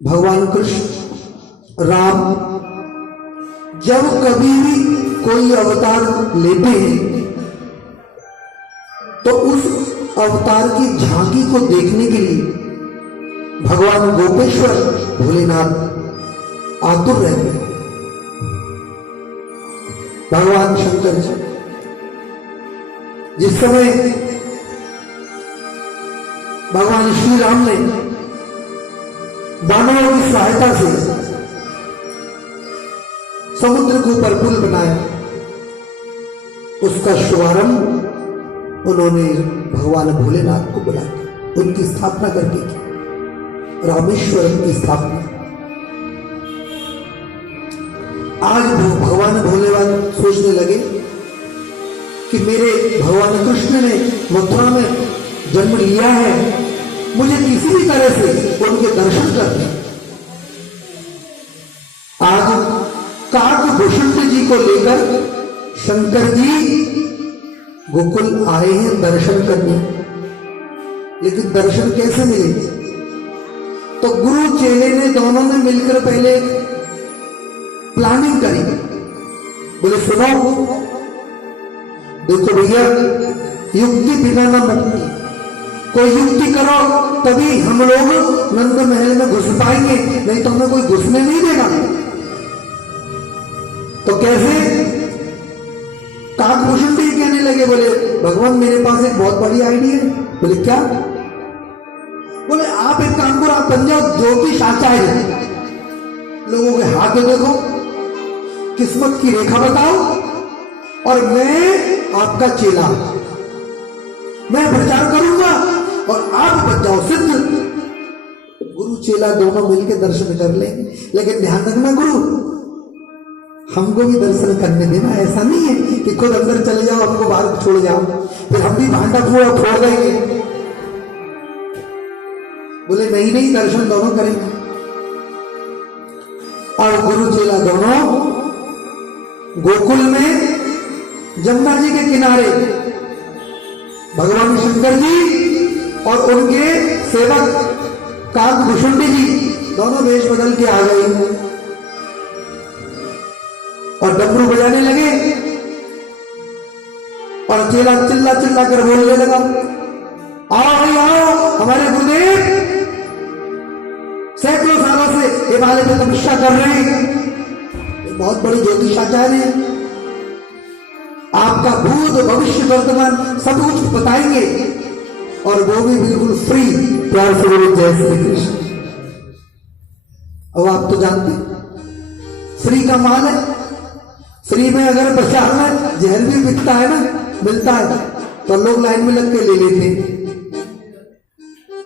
भगवान कृष्ण राम जब कभी भी कोई अवतार लेते हैं तो उस अवतार की झांकी को देखने के लिए भगवान गोपेश्वर भोलेनाथ आतुर रहते हैं। भगवान शंकर जी जिस समय भगवान श्री राम ने दानवों की सहायता से समुद्र के ऊपर पुल बनाया, उसका शुभारंभ उन्होंने भगवान भोलेनाथ को बुला के उनकी स्थापना करके की, रामेश्वरम की स्थापना। आज भगवान भोलेनाथ सोचने लगे कि मेरे भगवान कृष्ण ने मथुरा में जन्म लिया है, मुझे किसी भी तरह से उनके दर्शन करने। आज काकभूषण जी को लेकर शंकर जी गोकुल आए हैं दर्शन करने, लेकिन दर्शन कैसे मिले? तो गुरु चेले ने दोनों ने मिलकर पहले प्लानिंग करी। बोले सुनो, देखो भैया, युक्ति बिना न मुक्ति, कोई युक्ति करो तभी हम लोग नंद महल में घुस पाएंगे, नहीं तो हमें कोई घुसने नहीं देगा। तो कैसे? काकभूषण जी कहने लगे, बोले भगवान मेरे पास एक बहुत बड़ी आइडिया है। बोले क्या? बोले आप एक काम करो, आप बन जाओ ज्योतिष आचार्य, लोगों के हाथ में देखो, किस्मत की रेखा बताओ और मैं आपका चेला, मैं प्रचार करूंगा और आप बन जाओ सिद्ध। गुरु चेला दोनों मिलकर दर्शन कर लेंगे, लेकिन ध्यान रखना गुरु, हमको भी दर्शन करने देना। ऐसा नहीं है कि खुद अंदर चले जाओ, हमको बाहर छोड़ जाओ, फिर हम भी भांडा फोड़ देंगे। बोले नहीं नहीं, दर्शन दोनों करेंगे। और गुरु चेला दोनों गोकुल में जमुना जी के किनारे भगवान शंकर जी और उनके सेवक काकभूषण जी दोनों वेश बदल के आ गए और डमरू बजाने लगे और चेला चिल्ला चिल्ला कर बोलने लगा, आओ भाई आओ, हमारे गुरुदेव सैकड़ों सालों से हिमालय में तपस्या कर रहे हैं, बहुत बड़ी ज्योतिषाचार्य है, आपका भूत भविष्य वर्तमान सब कुछ बताएंगे और वो भी बिल्कुल फ्री। प्यार से बोलो जय श्री कृष्ण। अब आप तो जानते फ्री का माल है, फ्री में अगर बाजार में जहर भी बिकता है ना, मिलता है, तो लोग लाइन में लग के ले लेते हैं।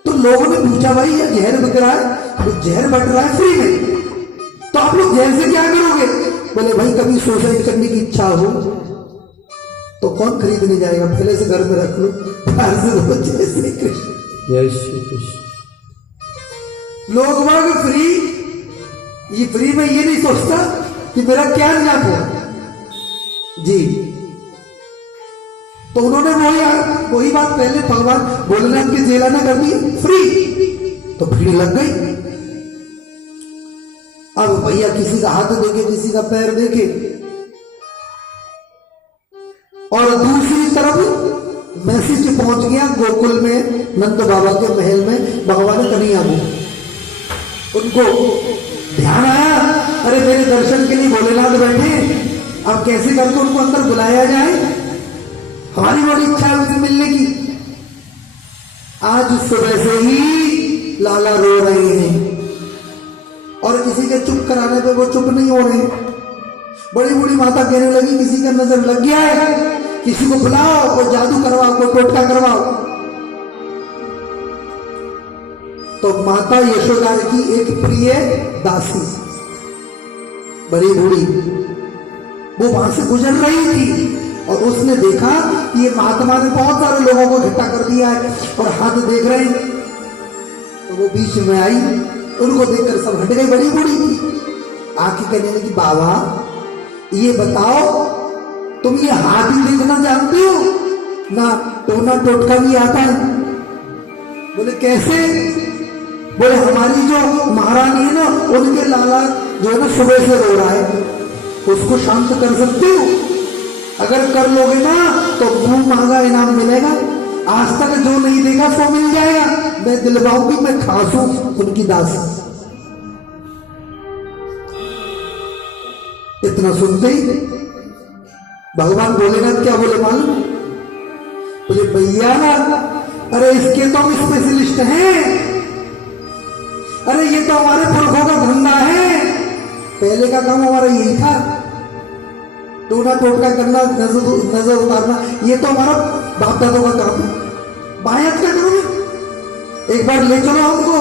तो लोगों ने पूछा भाई ये जहर बिक रहा है, तो जहर बट रहा है फ्री में, तो आप लोग जहर से क्या करोगे? बोले भाई कभी सुसाइड करने की इच्छा हो तो कौन खरीदने जाएगा, पहले से घर में रख लो। जय श्री कृष्ण, जय श्री कृष्ण। लोग बाग फ्री, ये फ्री में ये नहीं सोचता कि मेरा क्या लाभ हो जी। तो उन्होंने वही बात पहले भगवान भोलेनाथ के चेला ने कर दी, फ्री, तो भीड़ लग गई। अब भैया किसी का हाथ देखे, किसी का पैर देखे, और दूसरी तरफ मैसेज पहुंच गया गोकुल में नंद बाबा के महल में भगवान कन्हैया को। उनको ध्यान आया, अरे मेरे दर्शन के लिए भोलेनाथ बैठे, अब कैसे करके उनको अंदर बुलाया जाए, हमारी बड़ी इच्छा है उनसे मिलने की। आज सुबह से ही लाला रो रहे हैं और किसी के चुप कराने पे वो चुप नहीं हो रहे। बड़ी बूढ़ी माता कहने लगी किसी का नजर लग गया है, किसी को बुलाओ, कोई जादू करवाओ, कोई टोटका करवाओ। तो माता यशोदा की एक प्रिय दासी, बड़ी बूढ़ी, वो वहां से गुजर रही थी और उसने देखा कि ये महात्मा ने बहुत सारे लोगों को इकट्ठा कर दिया है और हाथ देख रहे हैं, तो वो बीच में आई, उनको देखकर सब हट गए। बड़ी बूढ़ी आके कहने लगी, बाबा ये बताओ तुम ये हाथ ही देखना जानते हो ना, टोना टोटका भी आता है? बोले कैसे? बोले हमारी जो महारानी है ना, उनके लाला जो है ना सुबह से रो रहा है, उसको शांत कर सकते हो? अगर कर लोगे ना तो मुंह मांगा इनाम मिलेगा। आज तक जो नहीं देखा सो मिल जाएगा। मैं दिलवाऊंगी, मैं खास हूं उनकी दास। इतना सुनते ही भगवान भोलेनाथ क्या बोले मालूम? बोले भैया अरे इसके तो हम स्पेशलिस्ट हैं, अरे ये तो हमारे पुरखों का धंधा है, पहले का काम हमारा यही था, टोना टोटका करना, नजर उतारना, ये तो हमारा बाप दादों का काम है। बायत क्या करोगे? एक बार ले चलो हमको।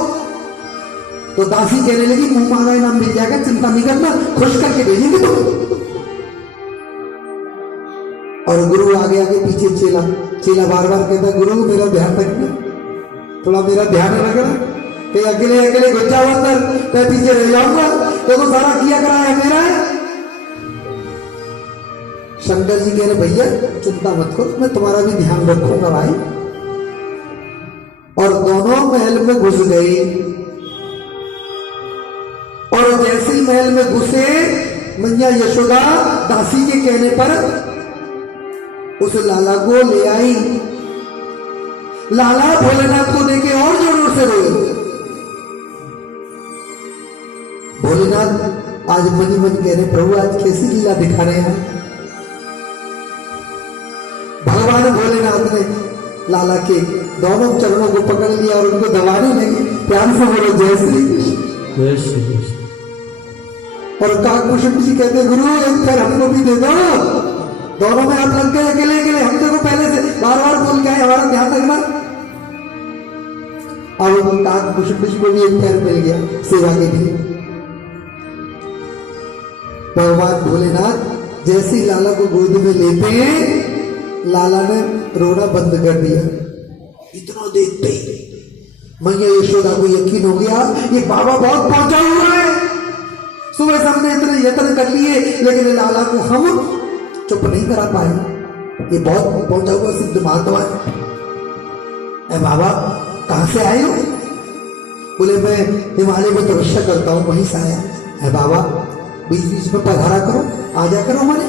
तो दासी कहने लगी मुंह मांगा इनाम मिल जाएगा, चिंता नहीं करना, खुश करके भेजेंगे तो। और गुरु आगे आगे पीछे चेला, चेला बार बार कहता गुरु मेरा ध्यान रखना, थोड़ा मेरा ध्यान रखना, कहीं अकेले अकेले घुस जाओ अंदर, मैं पीछे रह जाऊंगा, तो सारा किया करा है मेरा है। शंकर जी कह रहे भैया चिंता मत करो, मैं तुम्हारा भी ध्यान रखूंगा भाई। और दोनों महल में घुस गए, और जैसे ही महल में घुसे मैया यशोदा दासी के कहने पर उस लाला को ले आई। लाला भोलेनाथ को देखे और जोरों से रोए। भोलेनाथ आज मन ही मन कह रहे प्रभु आज कैसी लीला दिखा रहे हैं। भगवान भोलेनाथ ने लाला के दोनों चरणों को पकड़ लिया और उनको दबाने लगे। प्यार से बोलो जय श्री कृष्ण। और काकभूषण जी कहते गुरु एक पैर हमको भी दे दो, दोनों में आप लग गए अकेले अकेले, हम देखो पहले से बार बार बोल के आए हमारा ध्यान रखना। अब काकभूषण जी को भी एक पैर मिल गया सेवा के लिए। भगवान भोलेनाथ जैसे लाला को गोद में लेते हैं, लाला ने रोना बंद कर दिया। इतना देखते ही मैया यशोदा को यकीन हो गया ये बाबा बहुत पहुंचा हुआ है। सुबह से हमने इतने यत्न कर लिए लेकिन लाला को हम चुप नहीं करा पाए, ये बहुत पहुंचा हुआ सिद्ध महात्मा है। बाबा कहां से आए हो? बोले मैं हिमालय में तपस्या करता हूं, वहीं से आया है। बाबा बीच बीच में पधारा करो, आ जा करो हमारे।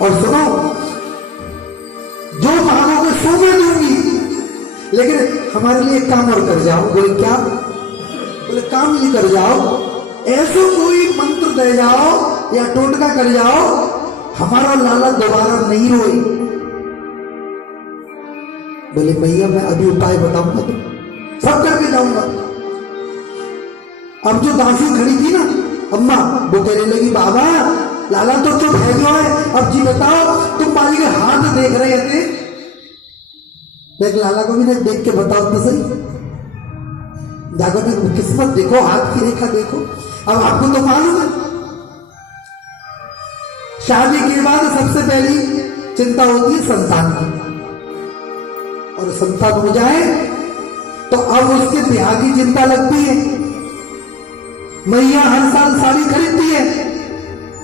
और सुनो जो मांगोगे सो मैं दूंगी, लेकिन हमारे लिए एक काम और कर जाओ। बोले क्या? बोले काम ही कर जाओ, ऐसे कोई मंत्र दे जाओ या टोटका कर जाओ हमारा लाला दोबारा नहीं रोए। बोले भैया मैं अभी उपाय बताऊंगा, तो सब करके जाऊंगा। अब जो दासी खड़ी थी ना अम्मा, वो कहने लगी बाबा लाला तो चुप है क्यों है? अब जी बताओ तुम बाली के हाथ देख रहे थे, देख लाला को भी नहीं देख के बताओ तो सही, जाकर देखो किस्मत देखो, हाथ की रेखा देखो। अब आपको तो मालूम है शादी के बाद सबसे पहली चिंता होती है संतान की, और संतान हो जाए तो अब उसके ब्याह की चिंता लगती है। मैया हर साल साड़ी खरीदती है।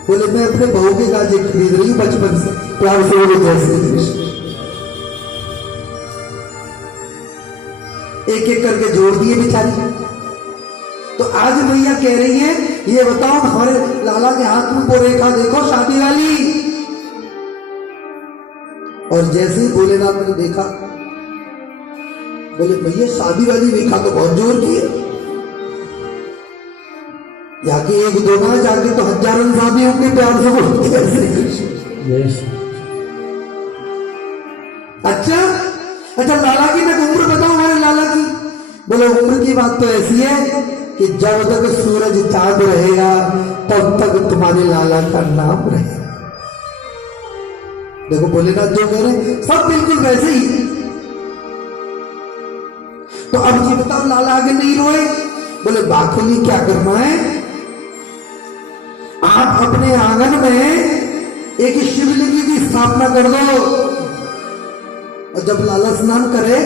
बोले मैं अपने बहू के गाजे खरीद रही हूं बचपन से। प्यार से बोले जैसे एक एक करके जोड़ दिए बेचारी। तो आज मैया कह रही है ये बताओ हमारे लाला के हाथ में वो रेखा देखो शादी वाली। और जैसे ही भोलेनाथ ने देखा, बोले भैया शादी वाली रेखा तो बहुत जोर की है, जाके एक दो ना जाके तो हजारों शादियों के प्यार से बोलते अच्छा अच्छा लाला की ना उम्र बताओ हमारे लाला की। बोले उम्र की बात तो ऐसी है कि जब तक सूरज चांद रहेगा तब तक तुम्हारे लाला का नाम रहेगा। देखो भोलेनाथ जो कह रहे सब बिल्कुल वैसे ही। तो अब जी बताओ लाला आगे नहीं रोए। बोले बाखुली क्या करना है, आप अपने आंगन में एक शिवलिंग की स्थापना कर दो, और जब लाला स्नान करे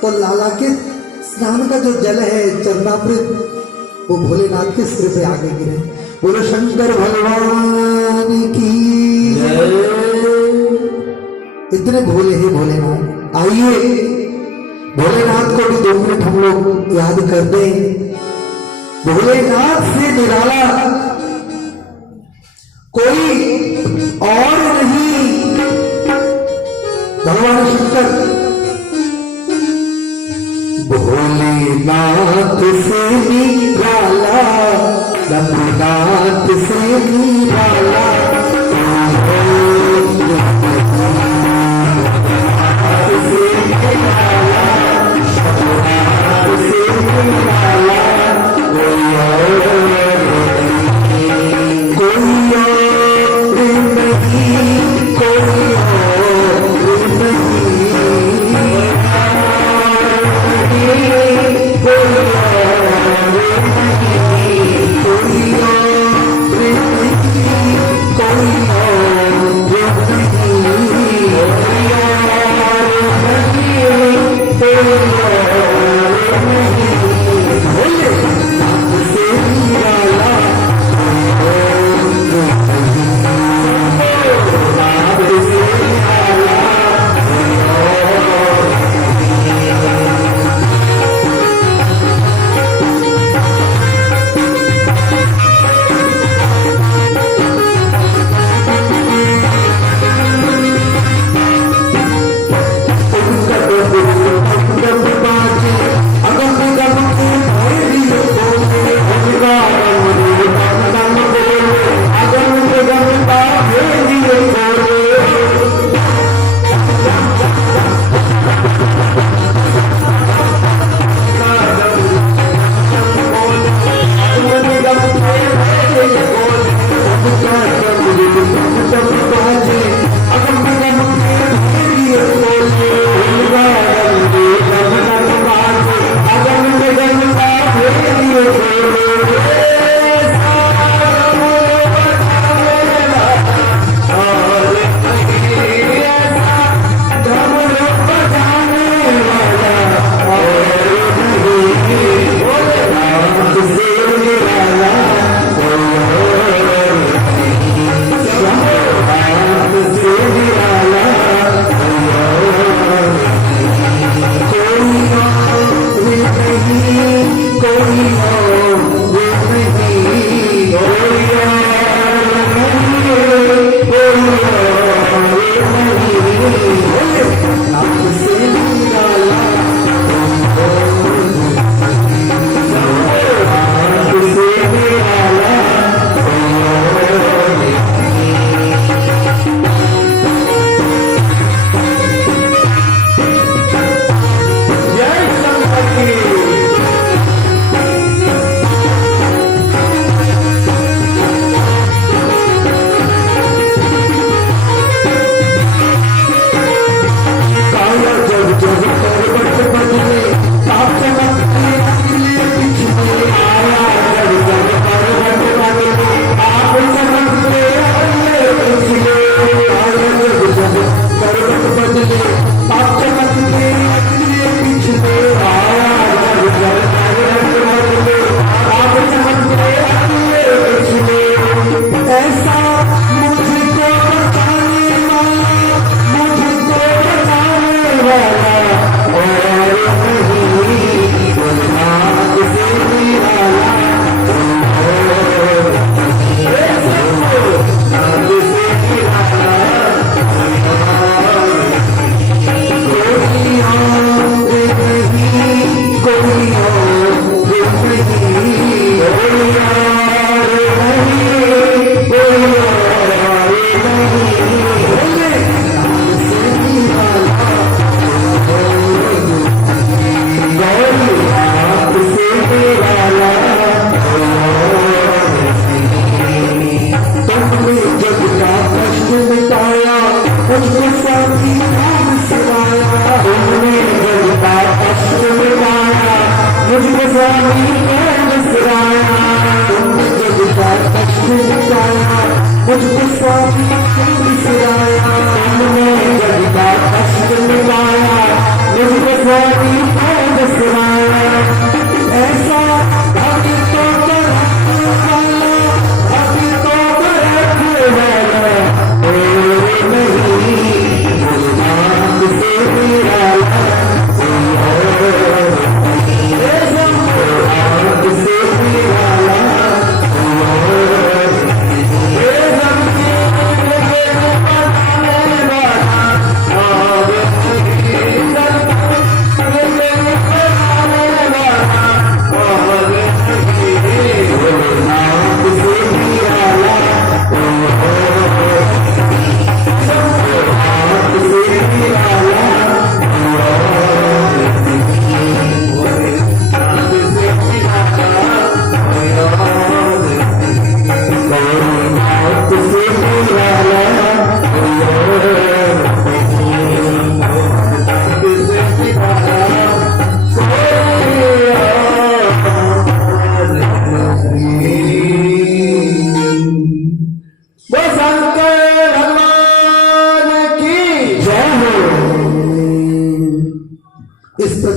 तो लाला के स्नान का जो जल है चरणामृत वो भोलेनाथ के सिर पे आगे गिरे। बोलो शंकर भगवान की इतने भोले हैं भोलेनाथ। आइए भोलेनाथ को भी 2 मिनट हम लोग याद कर दें। भोलेनाथ से निराला कोई और नहीं, भगवान शंकर। भोलेनाथ से निराला, रघुनाथ से निराला,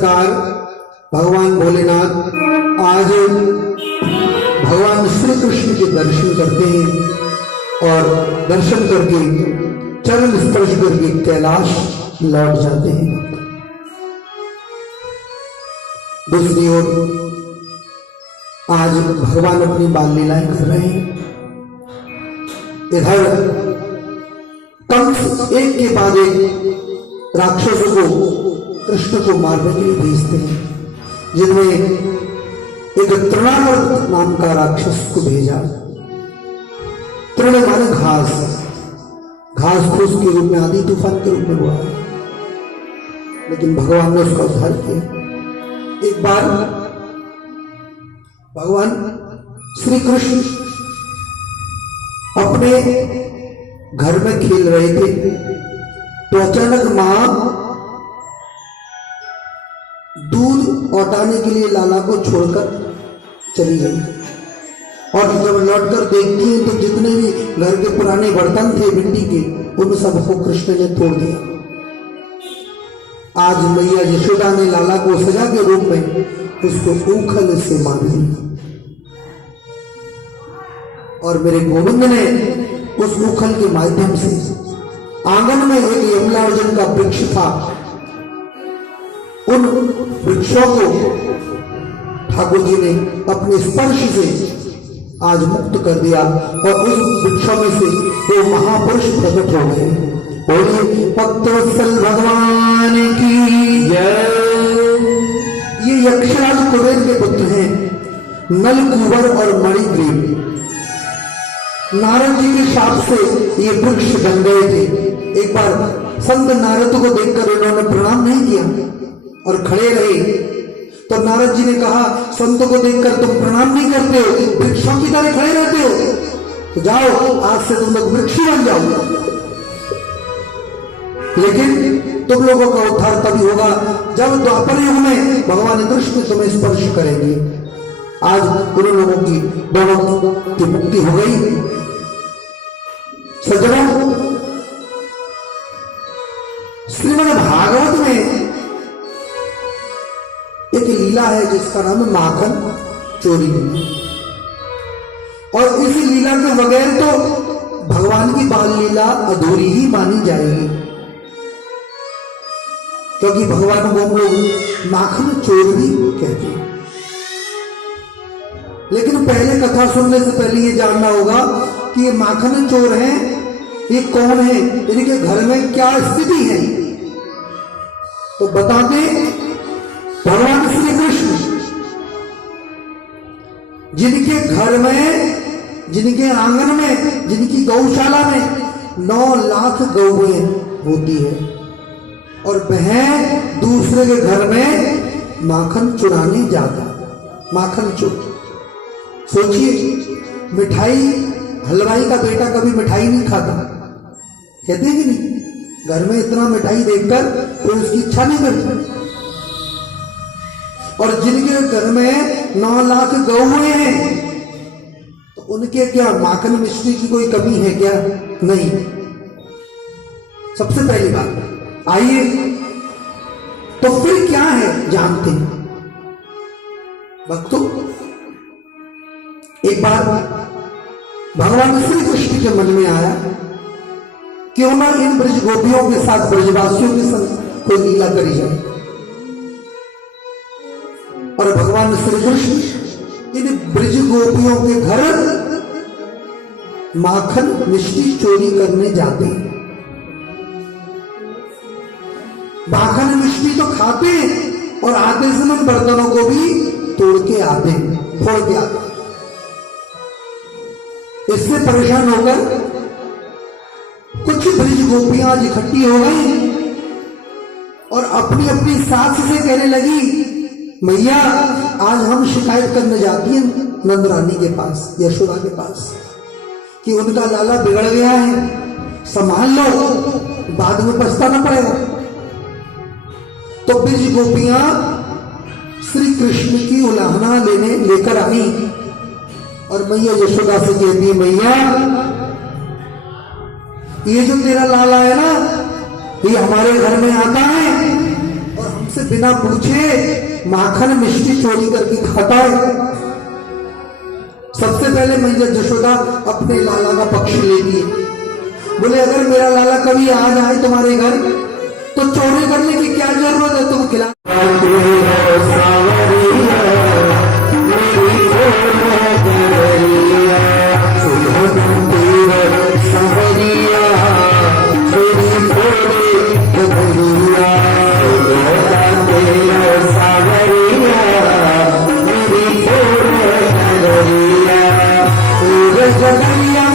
प्रकार भगवान भोलेनाथ आज भगवान श्री कृष्ण के दर्शन करते हैं और दर्शन करके चरण स्पर्श करके कैलाश लौट जाते हैं। दूसरी ओर आज भगवान अपनी बाल लीलाएं कर रहे हैं। इधर कंस एक के बाद एक राक्षसों को कृष्ण को मारने के लिए भेजते हैं, जिनमें एक तृणावर्त नाम का राक्षस को भेजा। तृण माने घास, घास फूस के रूप में, आंधी तूफान के रूप में हुआ है, लेकिन भगवान ने उसका उद्धार किया। एक बार भगवान श्री कृष्ण अपने घर में खेल रहे थे तो अचानक मां दूध औटाने के लिए लाला को छोड़कर चली गई और जब लौटकर देखती है तो जितने भी घर के पुराने बर्तन थे मिट्टी के, उन सबको कृष्ण ने तोड़ दिया। आज मैया यशोदा ने लाला को सजा के रूप में उसको ऊखल से मार दिया और मेरे गोविंद ने उस ऊखल के माध्यम से आंगन में एक यमलार्जुन का वृक्ष था, उन वृक्षों को ठाकुर जी ने अपने स्पर्श से आज मुक्त कर दिया और उस वृक्षों में से वो महापुरुष प्रकट हो गए। बोलिए भक्तवत्सल भगवान की जय। ये यक्षराज कुबेर के पुत्र हैं, नल कुंवर और मणिग्रीव। नारद जी के शाप से ये वृक्ष बन गए थे। एक बार संत नारद को देखकर उन्होंने प्रणाम नहीं किया और खड़े रहे, तो नारद जी ने कहा, संत को देखकर तुम प्रणाम नहीं करते हो, वृक्षों की तरह खड़े रहते हो, तो जाओ आज से तुम लोग वृक्ष बन जाओ। लेकिन तुम लोगों का उद्धार तभी होगा जब द्वापर युग में भगवान कृष्ण तुम्हें स्पर्श करेंगे। आज उन लोगों की दोनों की मुक्ति हो गई। सज्जनों, श्रीमद् भागवत में एक लीला है जिसका नाम है माखन चोरी लीला, और इस लीला के बगैर तो भगवान की बाल लीला अधूरी ही मानी जाएगी, क्योंकि भगवान को हम लोग माखन चोर भी कहते हैं। लेकिन पहले कथा सुनने से पहले ये जानना होगा कि ये माखन चोर हैं, ये कौन है, इनके घर में क्या स्थिति है। तो बता दें, भगवान श्री कृष्ण जिनके घर में, जिनके आंगन में, जिनकी गौशाला में 9 लाख गौएं होती है और वह दूसरे के घर में माखन चुराने जाता। माखन चोर, सोचिए, मिठाई, हलवाई का बेटा कभी मिठाई नहीं खाता, कहते हैं कि नहीं? घर में इतना मिठाई देखकर कोई उसकी इच्छा नहीं करती। और जिनके घर में 9 लाख गौएं हैं तो उनके क्या माखन मिश्री की कोई कमी है क्या? नहीं। सबसे पहली बात, आइए तो फिर क्या है जानते हैं भक्तों। एक बार भगवान श्री कृष्ण के मन में आया क्यों ना इन ब्रज गोपियों के साथ, ब्रजवासियों के संग कोई लीला करी जाए। और भगवान श्री कृष्ण इन ब्रज गोपियों के घर माखन मिष्टी चोरी करने जाते हैं। माखन मिष्टी तो खाते हैं और आते समय बर्तनों को भी तोड़ के आते हैं, फोड़ के आते हैं। इससे परेशान होकर कुछ ब्रज गोपियां आज इकट्ठी हो गई और अपनी अपनी सास से कहने लगी, मैया आज हम शिकायत करने जाती हैं नंद रानी के पास, यशोदा के पास, कि उनका लाला बिगड़ गया है, संभाल लो, बाद में पछताना पड़ेगा। तो ब्रज गोपियां श्री कृष्ण की उलाहना लेकर आई और मैया यशोदा से कहती, मैया ये जो तेरा लाला है ना, ये हमारे घर में आता है और हम हमसे बिना पूछे माखन मिष्टी चोरी करके खाता है। सबसे पहले मैया जशोदा अपने लाला का पक्ष लेती है। बोले अगर मेरा लाला कभी आ जाए तुम्हारे घर तो चोरी करने की क्या जरूरत है, तुम खिला। Sabaria,